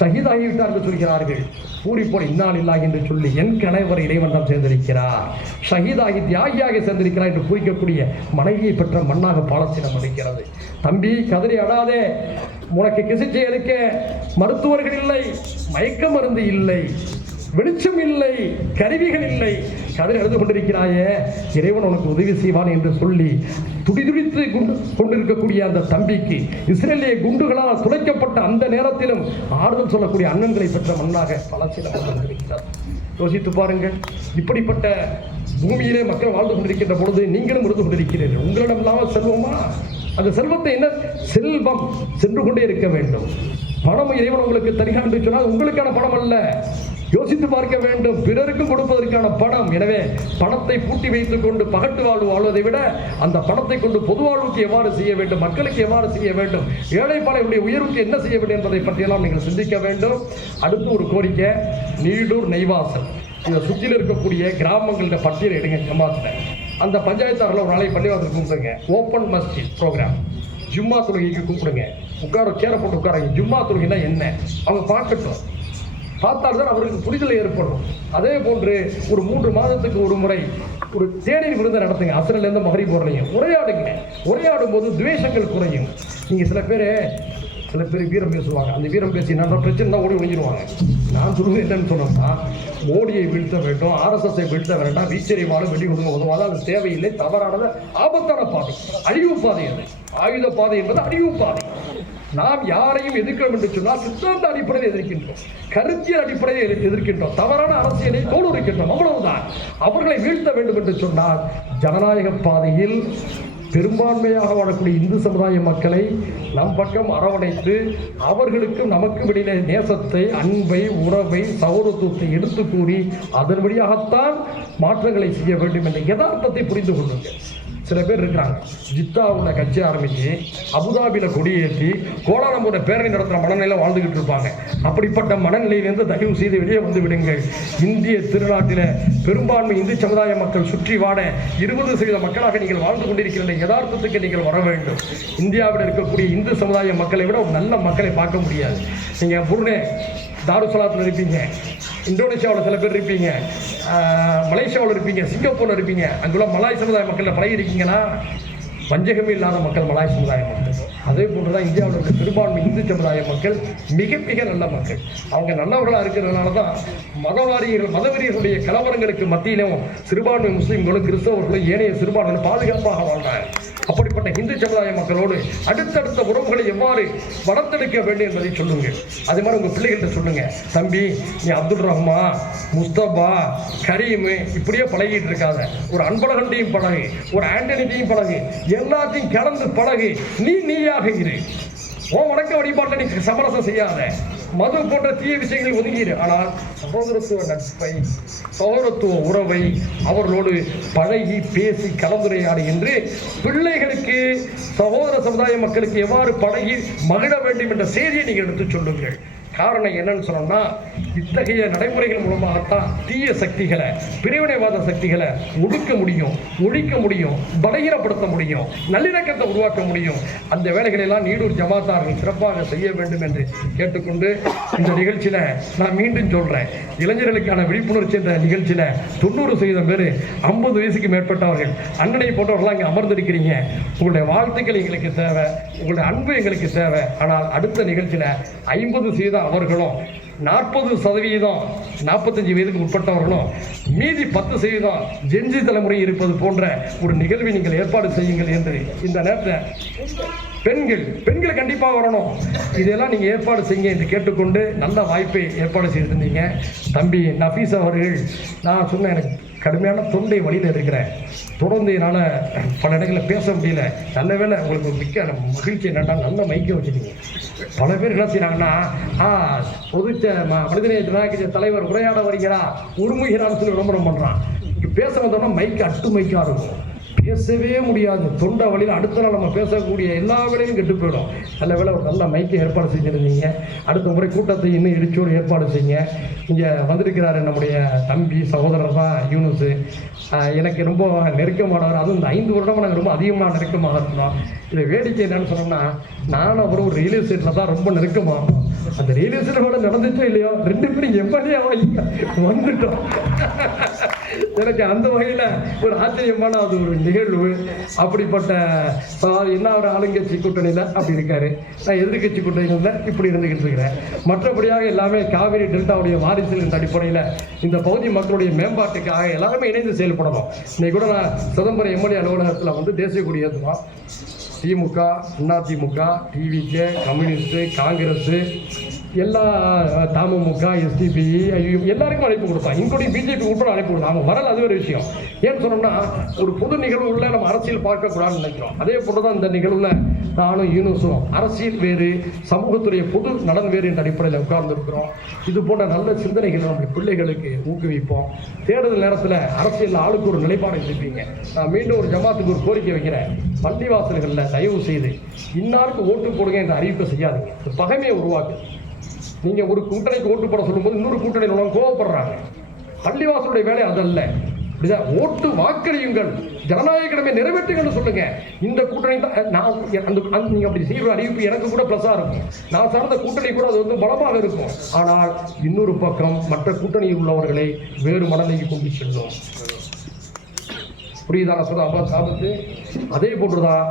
ஷஹீதாகிவிட்டார் என்று சொல்கிறார்கள். பூரிப்போடு இன்னாலில்லாஹ் என்று சொல்லி, என் கணவர் இறைவன் சேர்ந்திருக்கிறார், ஷஹீதாகி தியாகியாக சேர்ந்திருக்கிறார் என்று குறிக்கக்கூடிய மனைவியை பெற்ற மண்ணாக பாலஸ்தீனம் இருக்கிறது. தம்பி கதறி அடாதே, உனக்கு சிகிச்சை அளிக்க மருத்துவர்கள் இல்லை, மயக்க மருந்து இல்லை, வெளிச்சம் இல்லை, கருவிகள் இல்லை, கதறி எழுது கொண்டிருக்கிறாயே, இறைவன் உனக்கு உதவி செய்வான் என்று சொல்லி துடிதுடித்து கொண்டிருக்கக்கூடிய அந்த தம்பிக்கு இஸ்ரேலிய குண்டுகளால் துளைக்கப்பட்ட அந்த நேரத்திலும் ஆறுதல் சொல்லக்கூடிய அண்ணன்களை பெற்ற மண்ணாக பாலஸ்தீனம் இருக்கிறார். யோசித்து பாருங்கள். இப்படிப்பட்ட பூமியிலே மக்கள் வாழ்ந்து கொண்டிருக்கின்ற பொழுது நீங்களும் இருந்து கொண்டிருக்கிறீர்கள். உங்களிடம் இல்லாமல் செல்வமா? அந்த செல்வத்தை என்ன செல்வம் சென்று கொண்டே இருக்க வேண்டும். பணம் இறைவன் உங்களுக்கு தருகிறான் என்று சொன்னால் உங்களுக்கான பணம் அல்ல. யோசித்து பார்க்க வேண்டும். பிறருக்கும் கொடுப்பதற்கான பணம். எனவே பணத்தை பூட்டி வைத்துக் கொண்டு பகட்டு வாழ்வு வாழ்வதை விட அந்த பணத்தை கொண்டு பொது வாழ்வுக்கு எவ்வாறு செய்ய வேண்டும், மக்களுக்கு எவ்வாறு செய்ய வேண்டும், ஏழைப்பாளையுடைய உயர்வுக்கு என்ன செய்ய வேண்டும் என்பதை பற்றியெல்லாம் நீங்கள் சிந்திக்க வேண்டும். அடுத்து ஒரு கோரிக்கை, நீடூர் நெய்வாசல் இதை சுற்றியில் இருக்கக்கூடிய கிராமங்களில் பட்டியல் எடுங்க. ஜமாத்தில் அந்த பஞ்சாயத்தாரில் ஒரு நாளைக்கு பள்ளிவாசல் கூப்பிடுங்க. ஓப்பன் மஸ்ஜித் ப்ரோக்ராம், ஜும்மா தொழுகைக்கு கூப்பிடுங்க. உட்கார சேர போட்டு உட்காராங்க. ஜும்மா தொழுகைனா என்ன அவங்க பார்க்கட்டும். பார்த்தால்தான் அவருக்கு புரிதல் ஏற்படும். அதே போன்று ஒரு 3 மாதத்துக்கு ஒரு முறை ஒரு தேநீர் விருந்தை நடத்துங்க. அசரிலேருந்து மகரிப் வரலையும் உரையாடுங்க. உரையாடும் போது துவேஷங்கள் குறையும். நீங்கள் சில பேர் வீரம் பேசுவாங்க. அந்த வீரம் பேசி நல்ல பிரச்சனை தான் ஓடி ஒழிஞ்சிருவாங்க. நான் சொல்லுவேன் என்னன்னு சொன்னோம்னா, மோடியை வீழ்த்த வேண்டும், RSSஐ வீழ்த்த வேண்டாம், வீச்சரிவான வெடி கொடுங்க உதவாது. அது தேவையில்லை, தவறானது, ஆபத்தான பாதை, அழிவு பாதை. அது ஆயுத பாதை என்பது அழிவு பாதை. நாம் யாரையும் எதிர்க்கிறோம் என்று சொன்னால் சித்தாந்த அடிப்படையில் எதிர்க்கின்றோம், கருத்தியல் அடிப்படையில் எதிர்க்கின்றோம், தவறான அரசியலை தோலுரிக்கின்றோம். அவ்வளவுதான். அவர்களை வீழ்த்த வேண்டும் என்று சொன்னால் ஜனநாயக பாதையில் பெரும்பான்மையாக வாழக்கூடிய இந்து சமுதாய மக்களை நம் பக்கம் அரவணைத்து அவர்களுக்கும் நமக்கும் இடையிலே நேசத்தை, அன்பை, உறவை, சகோதரத்துவத்தை எடுத்து கூறி அதன் வழியாகத்தான் மாற்றங்களை செய்ய வேண்டும் என்ற யதார்த்தத்தை புரிந்து கொள்ளுங்கள். சில பேர் இருக்கிறாங்க, ஜித்தாவுல கட்சி ஆரம்பித்து அபுதாபியில் கொடியேற்றி கோலாலம்பூரில் பேரணி நடத்துகிற மனநிலையில் வாழ்ந்துகிட்டு இருப்பாங்க. அப்படிப்பட்ட மனநிலையிலிருந்து தயவு செய்து வெளியே வந்து விடுங்கள். இந்திய திருநாட்டில் பெரும்பான்மை இந்து சமுதாய மக்கள் சுற்றி வாட 20% மக்களாக நீங்கள் வாழ்ந்து கொண்டிருக்கிற யதார்த்தத்துக்கு நீங்கள் வர வேண்டும். இந்தியாவில் இருக்கக்கூடிய இந்து சமுதாய மக்களை விட ஒரு நல்ல மக்களை பார்க்க முடியாது. நீங்கள் புருனே தாருசலாத்தில் இருப்பீங்க, இந்தோனேஷியாவில் சில பேர் இருப்பீங்க, மலேசியாவில் இருப்பீங்க, சிங்கப்பூரில் இருப்பீங்க. அங்குள்ள மலாய் சமுதாய மக்களில் பழகி இருக்கீங்கன்னா வஞ்சகமே இல்லாத மக்கள் மலாய் சமுதாய மக்கள். அதே போன்று தான் இந்தியாவில் இருக்க பெரும்பான்மை இந்து சமுதாய மக்கள் மிக மிக நல்ல மக்கள். அவங்க நல்லவர்களாக இருக்கிறதுனால தான் மதவெறியர்களுடைய கலவரங்களுக்கு மத்தியிலும் சிறுபான்மை முஸ்லீம்களும் கிறிஸ்தவர்களும் ஏனைய சிறுபான்மையிலும் பாதுகாப்பாக வாழ்ந்தாங்க. அப்படிப்பட்ட இந்து சமுதாய மக்களோடு அடுத்தடுத்த உறவுகளை எவ்வாறு வளர்த்தெடுக்க வேண்டும் என்பதை சொல்லுங்கள். அதே மாதிரி உங்கள் பிள்ளைகள்கிட்ட சொல்லுங்க, தம்பி நீ அப்துல் ரஹ்மான், முஸ்தபா, கரீம் இப்படியே பழகிட்டு இருக்காத. ஒரு அன்பழகன்டையும் பழகு, ஒரு ஆண்டனிட்டையும் பழகு, எல்லாத்தையும் கலந்து பழகு. நீயாக இரு. வணக்க வழிபாட்டில் நீ சமரசம் செய்யாத. மது போன்ற தீய விஷயங்கள் ஒதுங்கிடு. ஆனால் சகோதரத்துவ நட்பை, சகோதரத்துவ உறவை அவர்களோடு பழகி பேசி கலந்துரையாடு என்று பிள்ளைகளுக்கு, சகோதர சமுதாய மக்களுக்கு எவ்வாறு பழகி மகிழ வேண்டும் என்ற செய்தியை நீங்கள் எடுத்து சொல்லுங்கள். காரணம் என்னன்னு சொன்னோம்னா, இத்தகைய நடைமுறைகள் மூலமாகத்தான் தீய சக்திகளை, பிரிவினைவாத சக்திகளை ஒடுக்க முடியும், ஒழிக்க முடியும், பலகீனப்படுத்த முடியும், நல்லிணக்கத்தை உருவாக்க முடியும். அந்த வேலைகளெல்லாம் நீடூர் ஜமாத்தார்கள் சிறப்பாக செய்ய வேண்டும் என்று கேட்டுக்கொண்டு இந்த நிகழ்ச்சியில் நான் மீண்டும் சொல்கிறேன், இளைஞர்களுக்கான விழிப்புணர்ச்சி என்ற நிகழ்ச்சியில் 90% பேர் 50 வயசுக்கு மேற்பட்டவர்கள், அண்ணனை போன்றவர்களாம் இங்கே அமர்ந்திருக்கிறீங்க. உங்களுடைய வாழ்த்துக்கள் எங்களுக்கு தேவை, உங்களுடைய அன்பு எங்களுக்கு தேவை. ஆனால் அடுத்த நிகழ்ச்சியில் 50% அவர்களும், 40% 45 வயதுக்கு உட்பட்டவர்களும், மீதி 10% ஜென்ஜி தலைமுறை இருப்பது போன்ற ஒரு நிகழ்வை நீங்கள் ஏற்பாடு செய்யுங்கள் என்று இந்த நேரத்தில் பெண்கள் கண்டிப்பாக வரணும். இதெல்லாம் நீங்கள் ஏற்பாடு செய்யுங்க என்று கேட்டுக்கொண்டு நல்ல வாய்ப்பை ஏற்பாடு செய்திருந்தீங்க. தம்பி நஃபீஸ் அவர்கள், நான் சொன்னேன் எனக்கு கடுமையான தொண்டை வழியில் இருக்கிறேன், தொடர்ந்து என்னால் பல இடங்களில் பேச முடியல. நல்ல வேலை உங்களுக்கு மிக்க மகிழ்ச்சி என்னென்னா நல்ல மைக்கை வச்சுட்டீங்க. பல பேர் என்ன செய்கிறாங்கன்னா, மனிதநேய ஜனநாயக தலைவர் உரையாட வருகிறா, உரிமைகிறான்னு சொல்லி விளம்பரம் பண்ணுறான். பேச வந்தோம்னா மைக்கு அட்டு மைக்காக இருக்கும், பேசவே முடியாது. தொண்டை வழியில் அடுத்த நாள் நம்ம பேசக்கூடிய எல்லா வேலையும் கெட்டு போயிடும். நல்ல வேலை ஒரு நல்ல மைக்கை ஏற்பாடு செஞ்சுருந்தீங்க. அடுத்த முறை கூட்டத்தை இன்னும் இடிச்சோடு ஏற்பாடு செய்யுங்க. இங்கே வந்திருக்கிறாரு நம்முடைய தம்பி சகோதரர் தான் யூனுஸு. எனக்கு ரொம்ப நெருக்கமானவர். அதுவும் இந்த 5 வருடமாக நாங்கள் ரொம்ப அதிகமாக நெருக்கமாக இருந்தோம். இதை வேடிக்கை என்னன்னு சொன்னோம்னா, நானும் அப்புறம் ஒரு ரயில்வே ஸ்டேஷனில் தான் ரொம்ப நெருக்கமாகும். அந்த ரயில்வே ஸ்டேஷனோட நடந்துச்சோ இல்லையோ 2 பேரும் எம்எல்ஏவாக வந்துட்டோம். எனக்கு அந்த வகையில் ஒரு ஆச்சரியமான அது ஒரு நிகழ்வு. அப்படிப்பட்ட என்ன ஒரு ஆளுங்கட்சி கூட்டணியில் அப்படி இருக்காரு, நான் எதிர்கட்சி கூட்டணியில் இப்படி இருந்துக்கிட்டு இருக்கிறேன். மற்றபடியாக எல்லாமே காவிரி டெல்டாவுடைய வாரிசுகள் என்ற அடிப்படையில் இந்த பகுதி மக்களுடைய மேம்பாட்டுக்காக எல்லாருமே இணைந்து செயல்படணும். இன்னைக்கு கூட நான் சிதம்பரம் எம்எல்ஏ அலுவலகத்தில் வந்து தேசிய கொடி ஏற்றுவோம். திமுக, அதிமுக, டிவிகே, கம்யூனிஸ்ட்டு, காங்கிரஸ், எல்லா தமுக, எஸ்டிபி, எல்லாருக்கும் அழைப்பு கொடுத்தோம். இன்க்ளூடிங் பிஜேபி உட்பட அழைப்பு கொடுத்தோம். அவங்க வரல, அது ஒரு விஷயம். ஏன்னு சொன்னோம்னா ஒரு பொது நிகழ்வு உள்ள நம்ம அரசியல் பார்க்கக்கூடாதுன்னு நினைக்கிறோம். அதே போன்று தான் இந்த நிகழ்வில் நானும் யூனுஸும் அரசியல் வேறு, சமூகத்துடைய பொது நலன் வேறு என்ற அடிப்படையில் உட்கார்ந்துருக்கிறோம். இது போன்ற நல்ல சிந்தனைகளை நம்முடைய பிள்ளைகளுக்கு ஊக்குவிப்போம். தேர்தல் நேரத்தில் அரசியலில் ஆளுக்கு ஒரு நிலைப்பாடு எடுப்பீங்க. நான் மீண்டும் ஒரு ஜமாத்துக்கு ஒரு கோரிக்கை வைக்கிறேன். பள்ளிவாசல்களில் தயவு செய்து இன்னாருக்கு ஓட்டு போடுங்க என்ற அறிவிப்பை செய்யாதீங்க. பகைமையை உருவாக்கு. நீங்கள் ஒரு கூட்டணிக்கு ஓட்டு போட சொல்லும்போது இன்னொரு கூட்டணியில் உள்ளவங்க கோவப்படுறாங்க. பள்ளிவாசலுடைய வேலை அதல்ல. ஓட்டு வாக்களியுங்கள், ஜனநாயக கடமை நிறைவேற்றுங்கன்னு சொல்லுங்க. இந்த கூட்டணி தான் நான் நீங்க அப்படி செய்யற அறிவிப்பு எனக்கு கூட பிளஸா இருக்கும். நான் சார்ந்த கூட்டணி கூட அது பலமாக இருக்கும். ஆனால் இன்னொரு பக்கம் மற்ற கூட்டணியில் உள்ளவர்களை வேறு மனநிலைக்கு கொண்டு செல்லும். புரியுதான சொல்ல ஆபத்து? அதே போன்றுதான்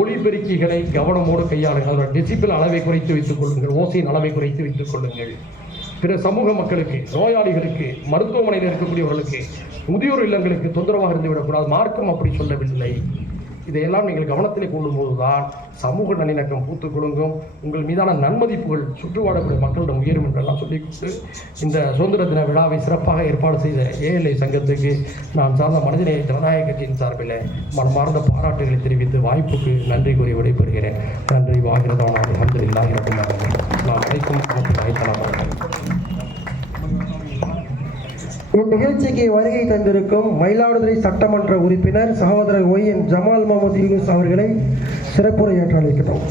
ஒலிபெருக்கிகளை கவனமோடு கையாளுங்கள். அதோட டெசிபிள் அளவை குறைத்து வைத்துக் கொள்ளுங்கள், ஓசையின் அளவை குறைத்து வைத்துக் கொள்ளுங்கள். பிற சமூக மக்களுக்கு, நோயாளிகளுக்கு, மருத்துவமனையில் இருக்கக்கூடியவர்களுக்கு, முதியோர் இல்லங்களுக்கு தொந்தரவாக இருந்து விடக்கூடாது. மார்க்கம் அப்படி சொல்லவில்லை. இதையெல்லாம் நீங்கள் கவனத்திலே கொள்ளும்போதுதான் சமூக நல்லிணக்கம் பூத்து குலுங்கும். உங்கள் மீதான நன்மதிப்புகள் சுற்றுவாடக்கூடிய மக்களிடம் உயரும் என்றெல்லாம் சொல்லிக்கொண்டு இந்த சுதந்திர தின விழாவை சிறப்பாக ஏற்பாடு செய்த ஏஎல்ஐ சங்கத்துக்கு நான் சார்ந்த மனிதநேய ஜனநாயக கட்சியின் சார்பில் மனமார்ந்த பாராட்டுகளை தெரிவித்து வாய்ப்புக்கு நன்றி கூறி விடைபெறுகிறேன். நன்றி. வாகிறதான அல்ஹம்துலில்லாஹி ரப்பில் ஆலமீன். நான் அனைக்கும் வாய்த்தலாம். இந்நிகழ்ச்சிக்கு வருகை தந்திருக்கும் மயிலாடுதுறை சட்டமன்ற உறுப்பினர் சகோதரர் ஒய் என் ஜமால் முகமது யூனுஸ் அவர்களை சிறப்புரையாற்ற அழைக்கிறோம்.